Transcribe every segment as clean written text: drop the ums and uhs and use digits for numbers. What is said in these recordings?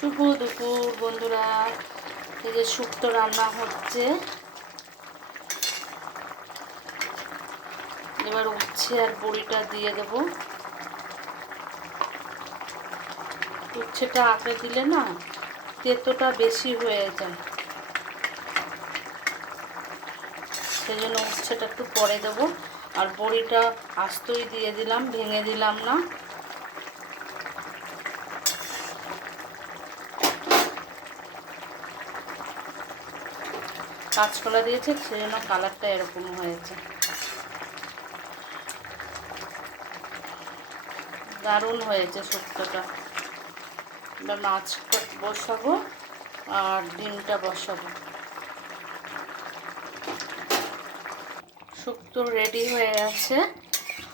শুভ দুপুর বন্ধুরা। এই যে শুক্তো রান্না হচ্ছে, এবার উচ্ছে আর বড়িটা দিয়ে দেবো। উচ্ছেটা আগে দিলে না তেতোটা বেশি হয়ে যায়, সেই জন্য উচ্ছেটা একটু পরে দেবো। আর বড়িটা আস্তই দিয়ে দিলাম, ভেঙে দিলাম না। কাঁচকলা দিয়েছে, সেই জন্য কালারটা এরকম হয়েছে। দারুণ হয়েছে শুক্তোটা। এবার মাছ বসাবো আর ডিমটা বসাবো। শুক্তো রেডি হয়ে গেছে,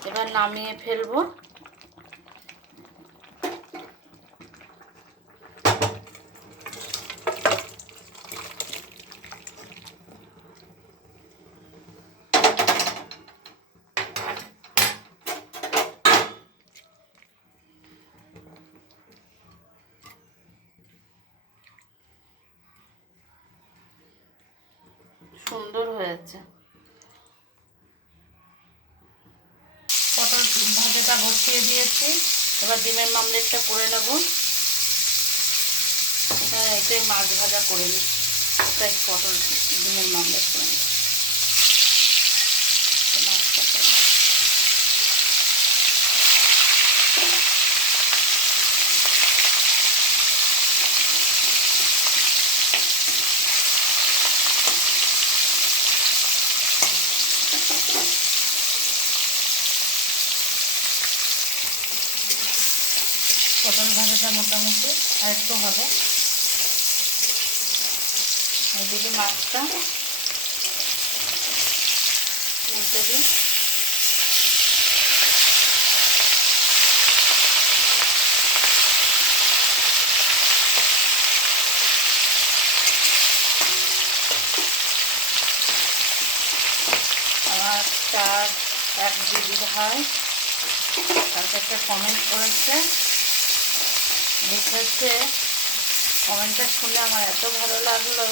এবার নামিয়ে ফেলবো। সুন্দর হয়েছে। পটল ভাজাটা বসিয়ে দিয়েছি, এবার ডিমের মামলেটটা করে নেব। হ্যাঁ, এটাই মাছ ভাজা করে নিই, তাই পটল ডিমের মামলেট করে নিই। মাছটা করে পটল ভাজাটা মোটামুটি আর একটু হবে। এদিকে মাছটা উল্টে দিই। আমার চার এক দিদি ভাই কালকে একটা কমেন্ট করেছে, লিখেছে, কমেন্টটা শুনে আমার এত ভালো লাগলো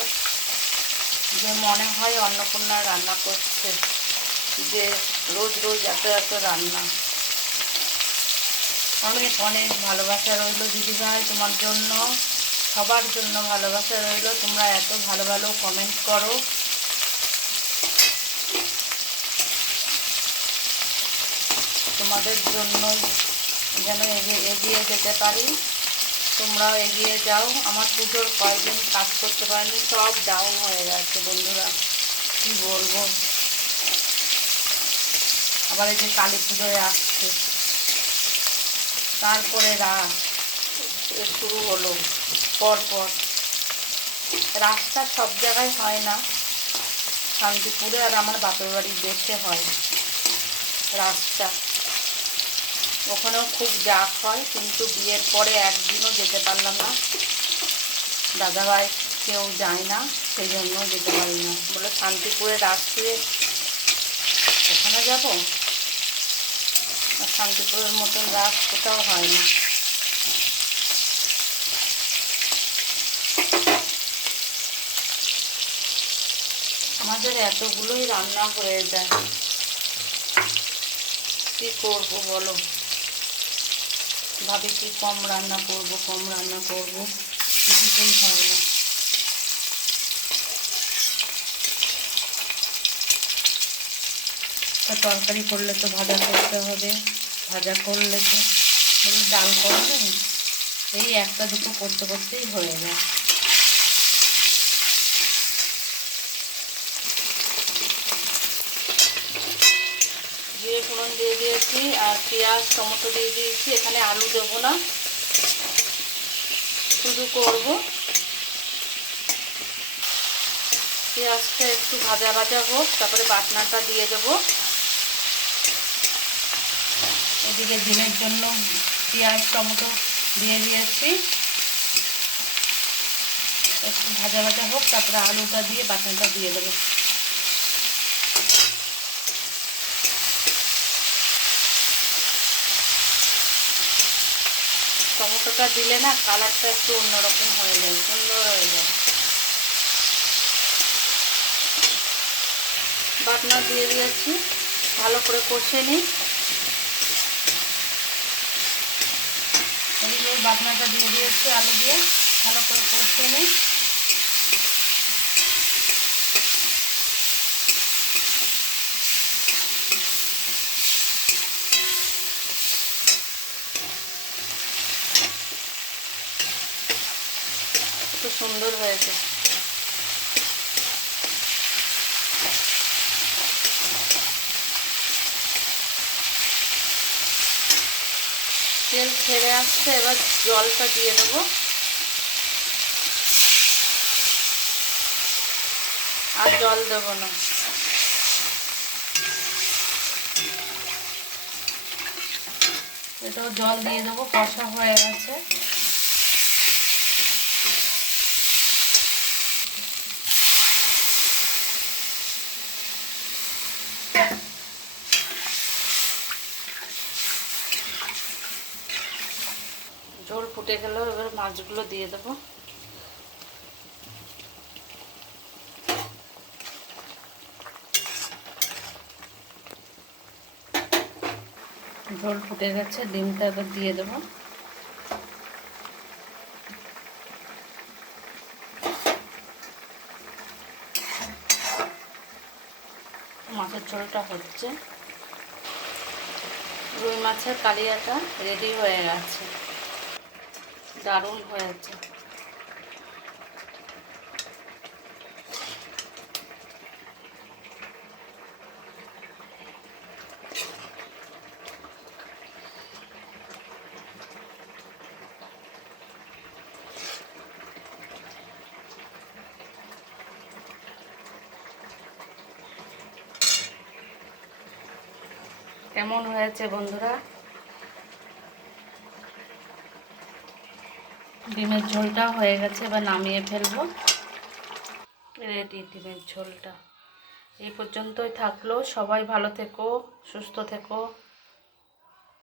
যে মনে হয় অন্নপূর্ণা রান্না করছে, যে রোজ রোজ এত এত রান্না। অনেক অনেক ভালোবাসা রইল দিদিভাই তোমার জন্য, সবার জন্য ভালোবাসা রইল। তোমরা এত ভালো ভালো কমেন্ট করো। তোমাদের জন্যই যেন এগিয়ে যেতে পারি, তোমরাও এগিয়ে যাও। আমার পুজোর কয়েকদিন কাজ করতে পারিনি, সব ডাউন হয়ে গেছে বন্ধুরা, কি বলবো। আবার এই যে কালী পুজোয় আসছে, তারপরে রাস শুরু হলো পরপর। রাসটা সব জায়গায় হয় না, শান্তিপুরে আর আমার বাপের বাড়ির দেশে হয় রাসটা, ওখানেও খুব জাঁক হয়, কিন্তু বিয়ের পরে একদিনও যেতে পারলাম না। দাদাভাই কেউ যায় না, সেই জন্য যেতে পারি না। বলে শান্তিপুরে রাত্রে ওখানে যাবো, আর শান্তিপুরের মতন রাত কোথাও হয় না। আমাদের এতগুলোই রান্না হয়ে যায়, কি করব বলো। ভাবি কি কম রান্না করব, কম রান্না করব, কিছুতেই হয় না। তরকারি করলে তো ভাজা করতে হবে, ভাজা করলে তো ডাল করলে এই একটা দুটো করতে করতেই হয়ে যায়। জিরে ফোড়ন দিয়ে দিয়েছি আর পেঁয়াজ টমেটো দিয়ে দিয়েছি। এখানে আলু দেবো না, শুধু করব। পেঁয়াজটা একটু ভাজা ভাজা হোক, তারপরে বাটনাটা দিয়ে দেবো। এদিকে ডিমের জন্য পেঁয়াজ টমেটো দিয়ে দিয়েছি, একটু ভাজা ভাজা হোক, তারপরে আলুটা দিয়ে বাটনাটা দিয়ে দেবো। টমেটোটা দিলে না কালারটা একটু অন্যরকম হয়ে যায়, সুন্দর হয়ে যায়। বাটনা দিয়ে দিয়েছি, ভালো করে কষে নিই। এদিকে বাটনাটা দিয়ে দিয়েছি, আলু দিয়ে ভালো করে কষে নিই। খুব সুন্দর হয়েছে। তেল ছেড়ে আসছে, এবার জলটা দিয়ে দেবো। আর জল দেবো না। এটাও জল দিয়ে দেবো, কষা হয়ে গেছে। ঝোল ফুটে গেল, এবার মাছগুলো দিয়ে দেবো। ঝোল ফুটে গেছে, ডিমটা এবার দিয়ে দেবো। মাছের ঝোলটা হচ্ছে। রুই মাছের কালিয়াটা রেডি হয়ে গেছে, দারুণ হয়েছে। কেমন হয়েছে বন্ধুরা? ডিমের ঝোলটা হয়ে গেছে, এবার নামিয়ে ফেলবো। রেডি ডিমের ঝোলটা। এই পর্যন্তই থাকলো। সবাই ভালো থেকো, সুস্থ থেকো।